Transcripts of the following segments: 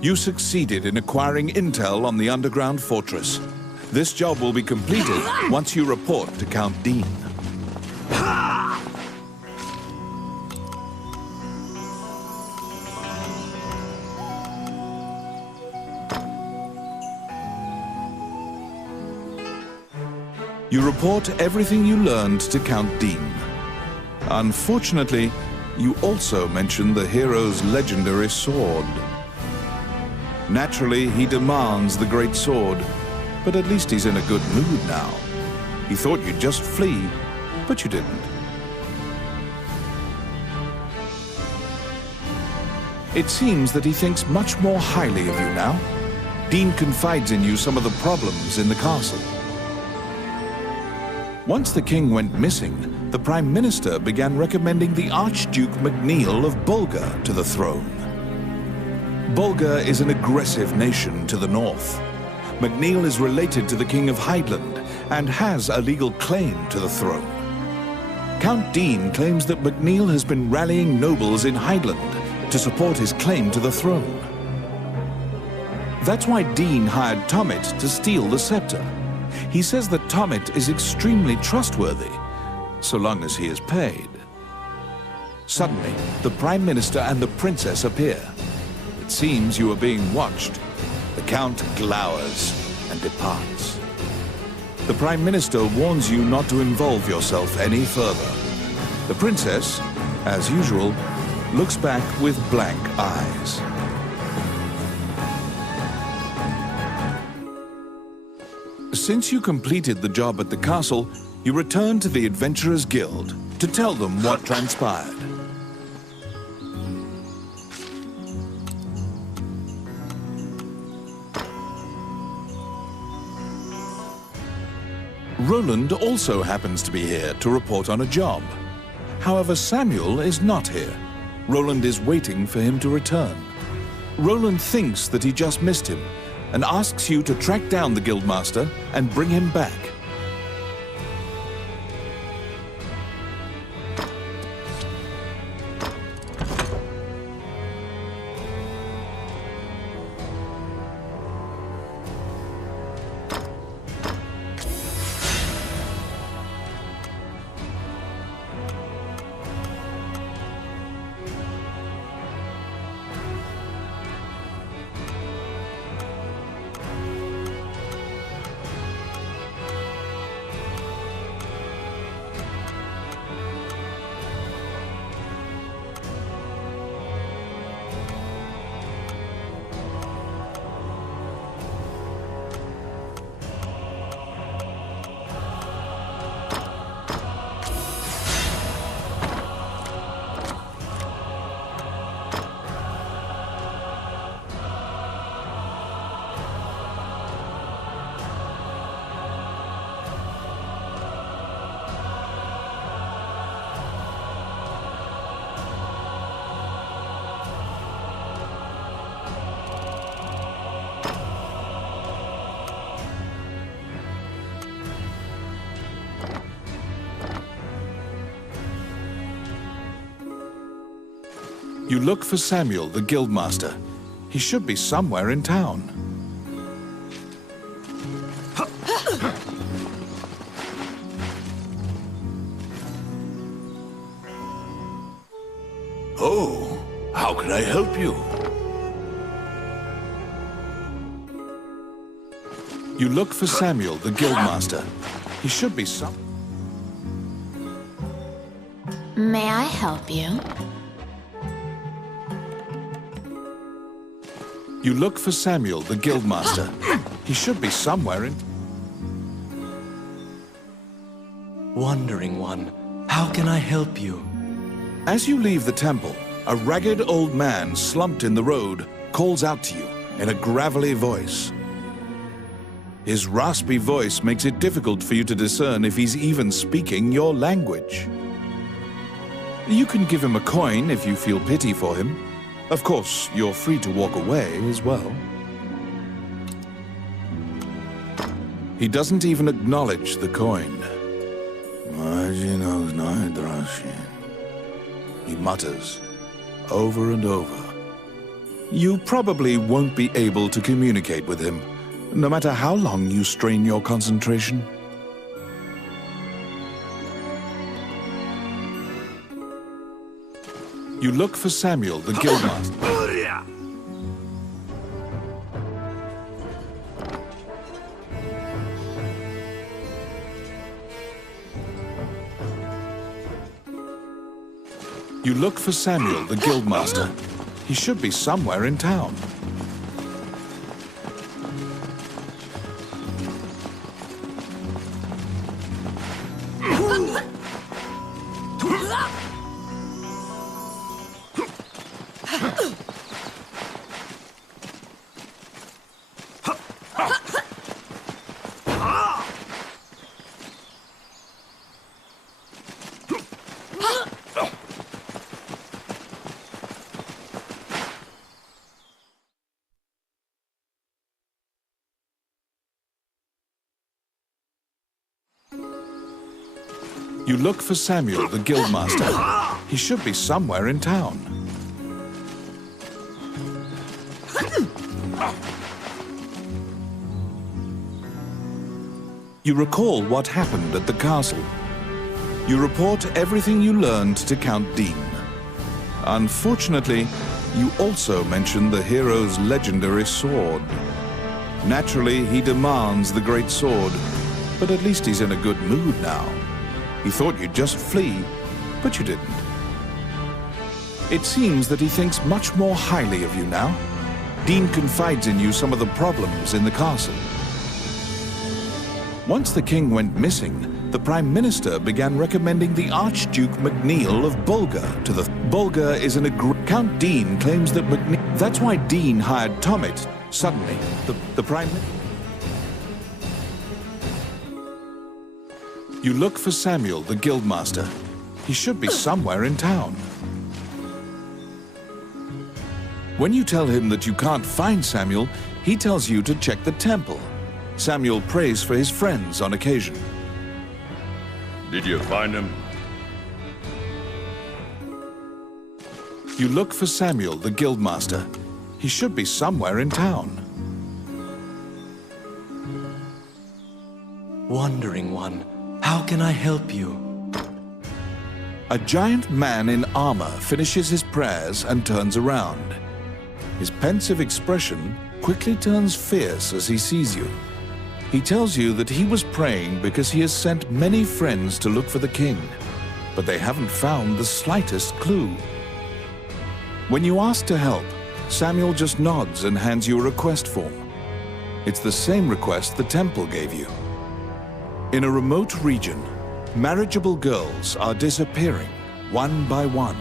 You succeeded in acquiring intel on the underground fortress. This job will be completed once you report to Count Dean. You report everything you learned to Count Dean. Unfortunately, you also mention the hero's legendary sword. Naturally, he demands the great sword, but at least he's in a good mood now. He thought you'd just flee, but you didn't. It seems that he thinks much more highly of you now. Dean confides in you some of the problems in the castle. Once the king went missing, the Prime Minister began recommending the Archduke MacNeil of Bulgar to the throne. Bulgar is an aggressive nation to the north. MacNeil is related to the King of Heidland and has a legal claim to the throne. Count Dean claims that MacNeil has been rallying nobles in Heidland to support his claim to the throne. That's why Dean hired Tommet to steal the scepter. He says that Tommet is extremely trustworthy, so long as he is paid. Suddenly, the Prime Minister and the Princess appear. It seems you are being watched. The Count glowers and departs. The Prime Minister warns you not to involve yourself any further. The Princess, as usual, looks back with blank eyes. Since you completed the job at the castle, you return to the Adventurers Guild to tell them what transpired. Roland also happens to be here to report on a job. However, Samuel is not here. Roland is waiting for him to return. Roland thinks that he just missed him and asks you to track down the Guildmaster and bring him back. You look for Samuel, the Guildmaster. He should be somewhere in town. Oh, how can I help you? You look for Samuel, the Guildmaster. He should be some... May I help you? You look for Samuel, the Guildmaster. He should be somewhere in... Wandering One, how can I help you? As you leave the temple, a ragged old man slumped in the road calls out to you in a gravelly voice. His raspy voice makes it difficult for you to discern if he's even speaking your language. You can give him a coin if you feel pity for him. Of course, you're free to walk away as well. He doesn't even acknowledge the coin. He mutters over and over. You probably won't be able to communicate with him, no matter how long you strain your concentration. You look for Samuel, the guildmaster. You look for Samuel, the guildmaster. He should be somewhere in town. You look for Samuel, the guildmaster. He should be somewhere in town. You recall what happened at the castle. You report everything you learned to Count Dean. Unfortunately, you also mention the hero's legendary sword. Naturally, he demands the great sword, but at least he's in a good mood now. He thought you'd just flee, but you didn't. It seems that he thinks much more highly of you now. Dean confides in you some of the problems in the castle. Once the king went missing, the Prime Minister began recommending the Archduke MacNeil of Bulgar to the... Bulgar is an Count Dean claims that MacNeil... That's why Dean hired Tommet. Suddenly, the Prime Minister... You look for Samuel, the guildmaster. He should be somewhere in town. When you tell him that you can't find Samuel, he tells you to check the temple. Samuel prays for his friends on occasion. Did you find him? You look for Samuel, the guildmaster. He should be somewhere in town. Wandering One, how can I help you? A giant man in armor finishes his prayers and turns around. His pensive expression quickly turns fierce as he sees you. He tells you that he was praying because he has sent many friends to look for the king, but they haven't found the slightest clue. When you ask to help, Samuel just nods and hands you a request form. It's the same request the temple gave you. In a remote region, marriageable girls are disappearing, one by one.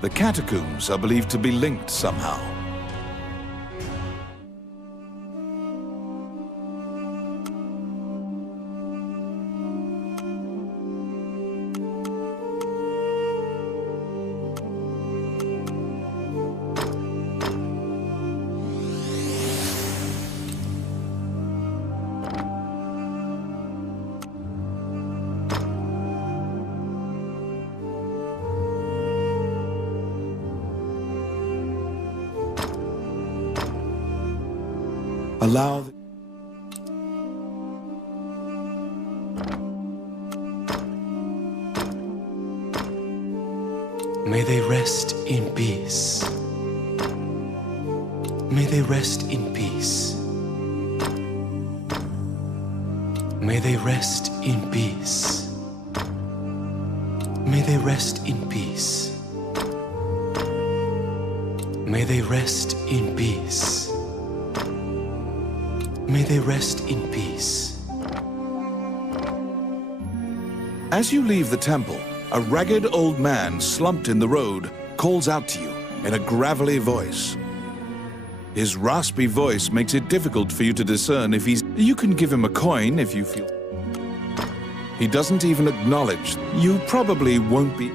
The Catacombs are believed to be linked somehow. Allow the... May they rest in peace. May they rest in peace. May they rest in peace. May they rest in peace. May they rest in peace. May they rest in peace. As you leave the temple, a ragged old man slumped in the road calls out to you in a gravelly voice. His raspy voice makes it difficult for you to discern if he's... You can give him a coin if you feel... He doesn't even acknowledge. You probably won't be...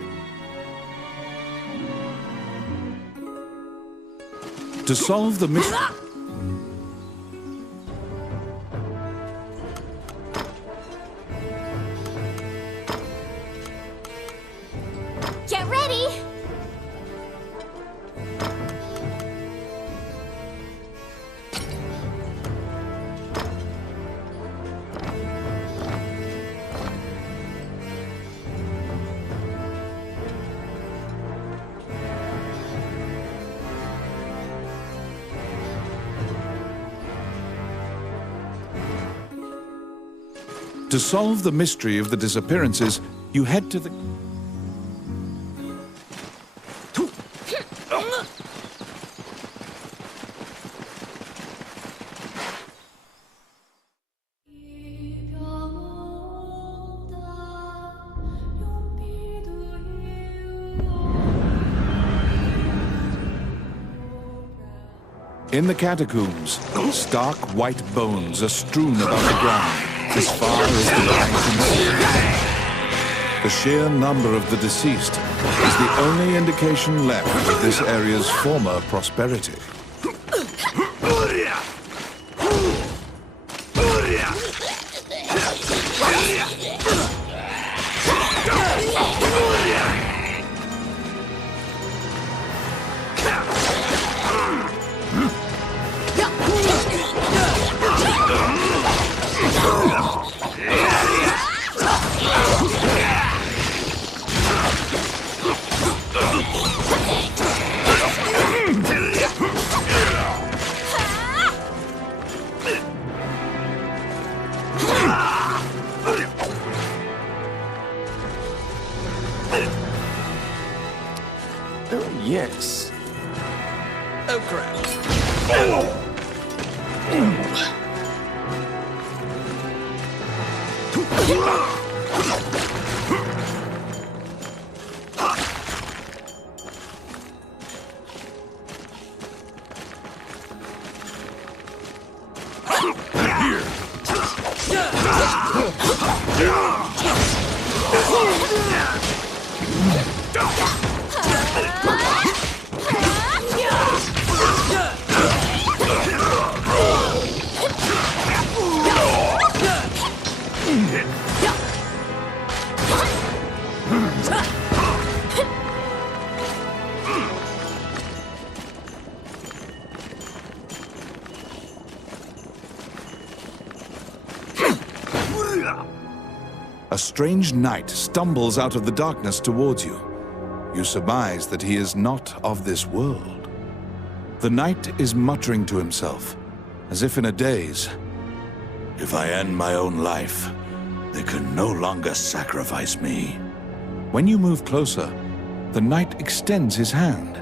To solve the mystery... Get ready! To solve the mystery of the disappearances, you head to the... In the catacombs, stark white bones are strewn above the ground, as far as the eye can see. The sheer number of the deceased is the only indication left of this area's former prosperity. Oh, yes. Oh, crap. Oh. A strange knight stumbles out of the darkness towards you. You surmise that he is not of this world. The knight is muttering to himself, as if in a daze. If I end my own life, they can no longer sacrifice me. When you move closer, the knight extends his hand.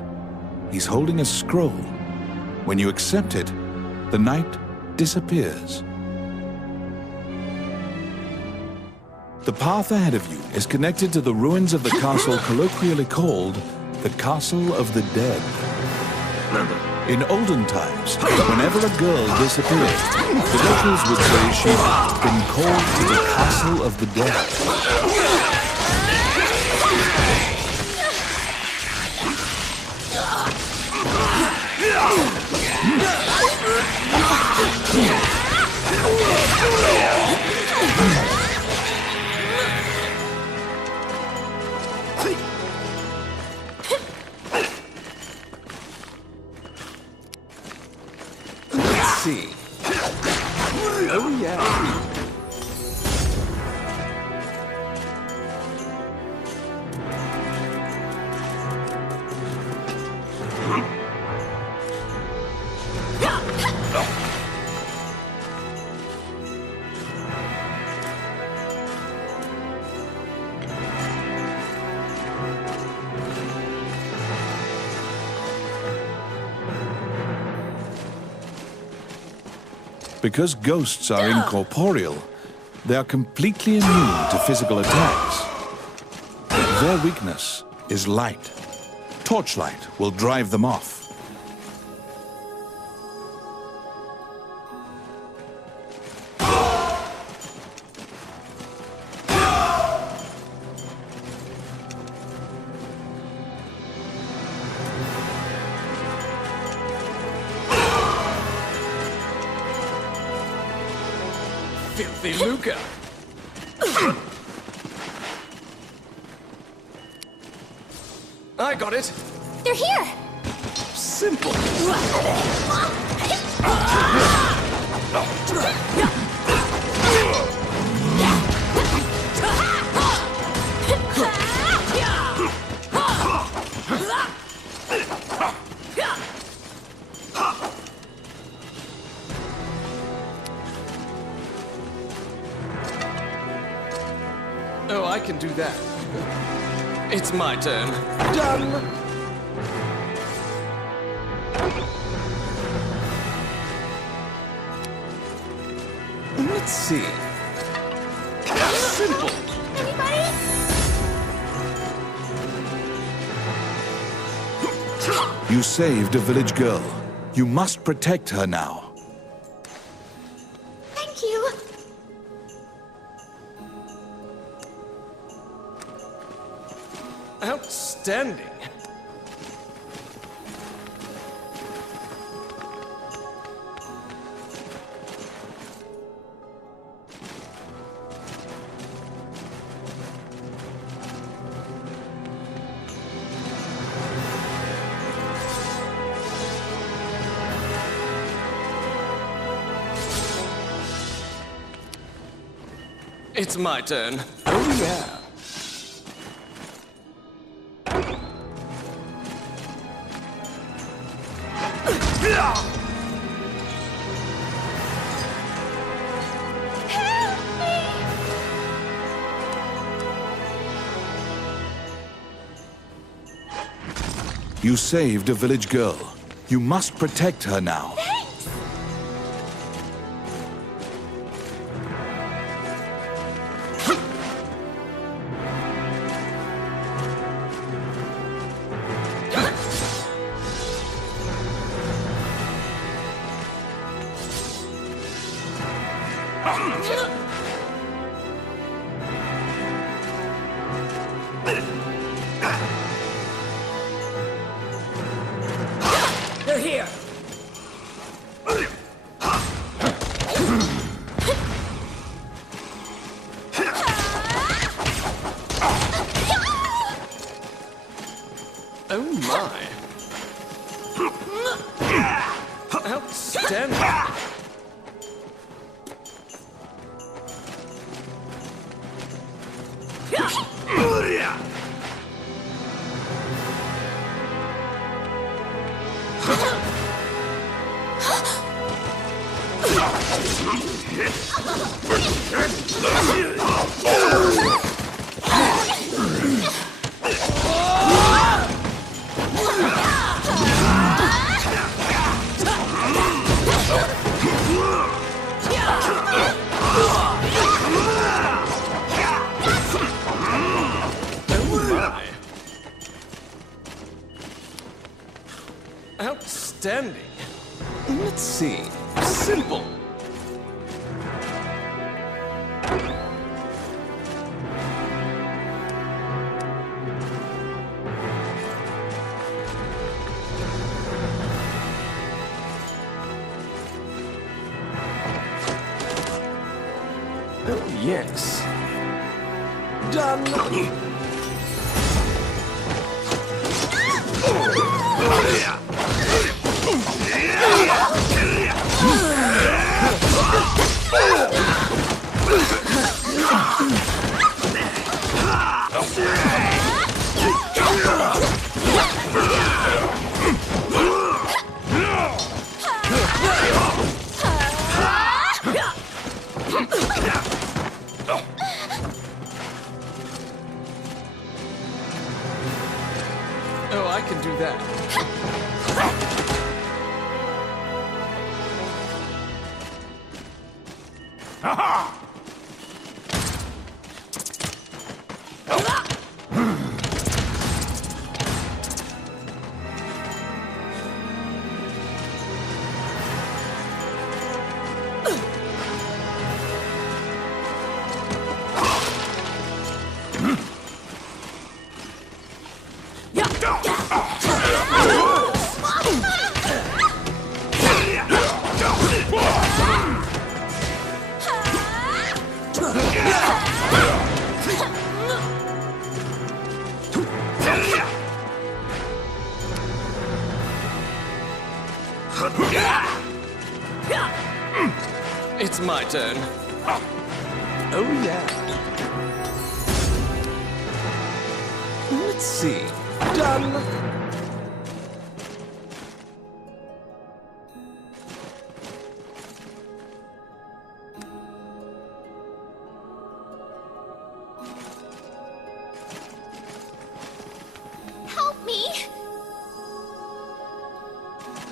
He's holding a scroll. When you accept it, the knight disappears. The path ahead of you is connected to the ruins of the castle colloquially called the Castle of the Dead. In olden times, whenever a girl disappeared, the locals would say she'd been called to the Castle of the Dead. See. Oh, yeah. Because ghosts are incorporeal, they are completely immune to physical attacks. Their weakness is light. Torchlight will drive them off. Filthy Luca! I got it! They're here! Simple! Oh, I can do that. It's my turn. Done! Let's see. Simple. Anybody? You saved a village girl. You must protect her now. Thank you. Outstanding. It's my turn. Oh, yeah. You saved a village girl. You must protect her now. They're here. Oh my. Outstanding. Outstanding. Let's see. Simple. Oh, yes. Done. Oh, I can do that. It's my turn. Oh, yeah. Let's see. Done.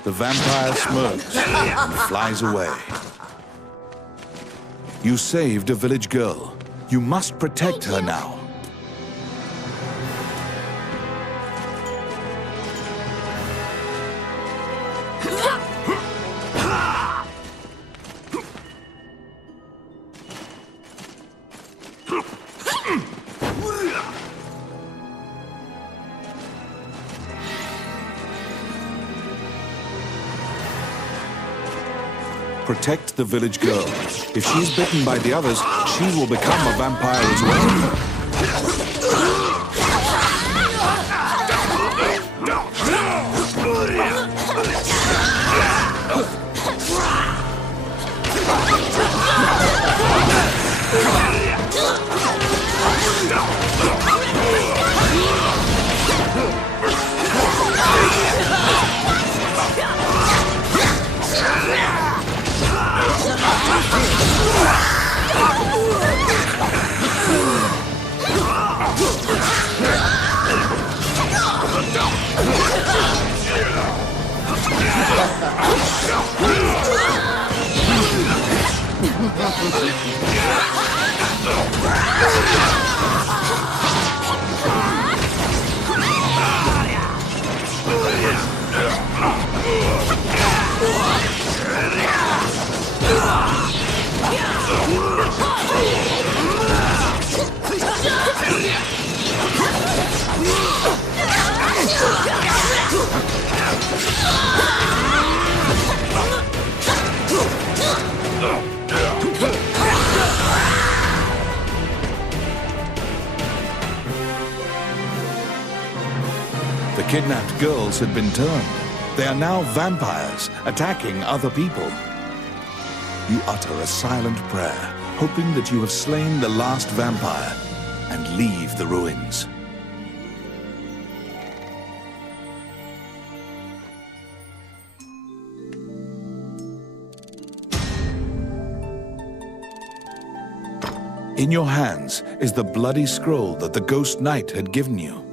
The vampire smirks and flies away. You saved a village girl. You must protect her now. Protect the village girl. If she's bitten by the others, she will become a vampire as well. The kidnapped girls had been turned. They are now vampires, attacking other people. You utter a silent prayer, hoping that you have slain the last vampire, and leave the ruins. In your hands is the bloody scroll that the Ghost Knight had given you.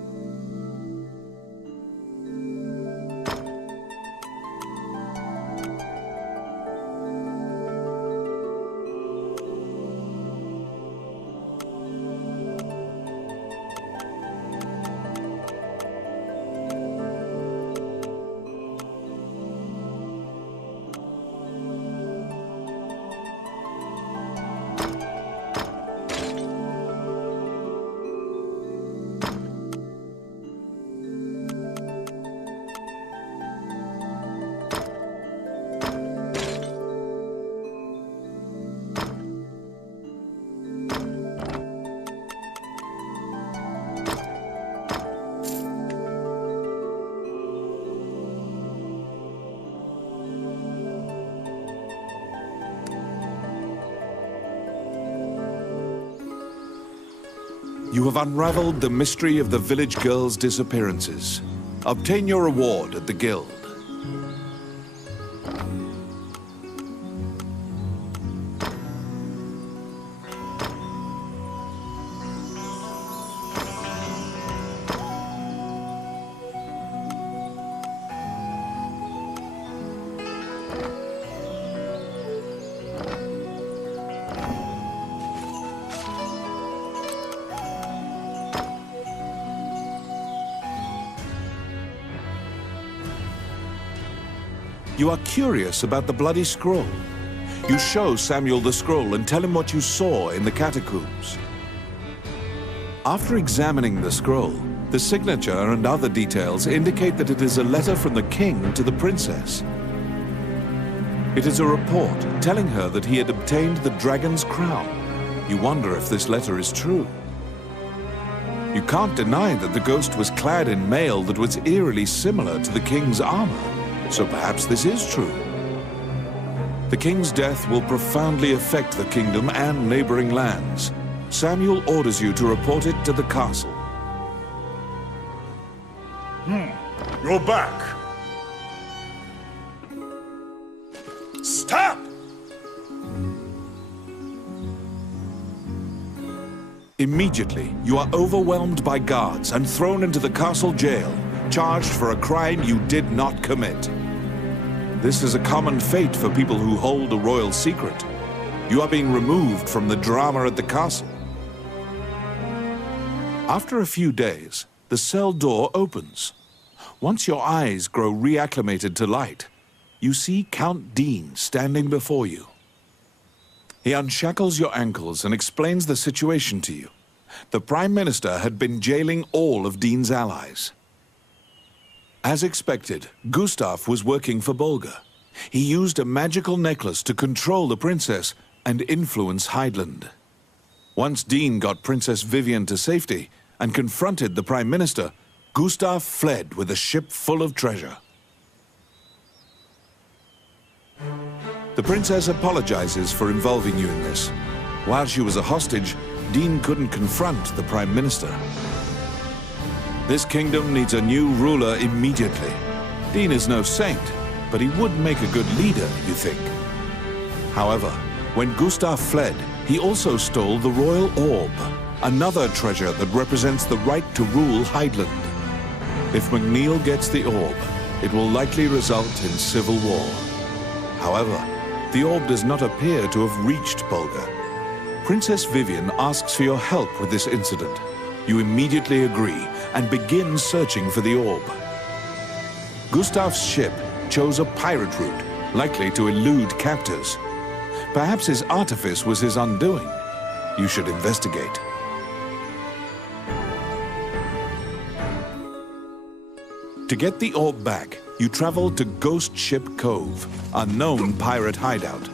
You have unraveled the mystery of the village girls' disappearances. Obtain your reward at the guild. You are curious about the bloody scroll. You show Samuel the scroll and tell him what you saw in the catacombs. After examining the scroll, the signature and other details indicate that it is a letter from the king to the princess. It is a report telling her that he had obtained the dragon's crown. You wonder if this letter is true. You can't deny that the ghost was clad in mail that was eerily similar to the king's armor. So perhaps this is true. The king's death will profoundly affect the kingdom and neighboring lands. Samuel orders you to report it to the castle. You're back. Stop! Immediately, you are overwhelmed by guards and thrown into the castle jail, charged for a crime you did not commit. This is a common fate for people who hold a royal secret. You are being removed from the drama at the castle. After a few days, the cell door opens. Once your eyes grow reacclimated to light, you see Count Dean standing before you. He unshackles your ankles and explains the situation to you. The Prime Minister had been jailing all of Dean's allies. As expected, Gustav was working for Bolga. He used a magical necklace to control the princess and influence Heidland. Once Dean got Princess Vivian to safety and confronted the Prime Minister, Gustav fled with a ship full of treasure. The princess apologizes for involving you in this. While she was a hostage, Dean couldn't confront the Prime Minister. This kingdom needs a new ruler immediately. Dean is no saint, but he would make a good leader, you think. However, when Gustav fled, he also stole the royal orb, another treasure that represents the right to rule Heidland. If MacNeil gets the orb, it will likely result in civil war. However, the orb does not appear to have reached Bolga. Princess Vivian asks for your help with this incident. You immediately agree and begin searching for the orb. Gustav's ship chose a pirate route, likely to elude captors. Perhaps his artifice was his undoing. You should investigate. To get the orb back, you travel to Ghost Ship Cove, a known pirate hideout.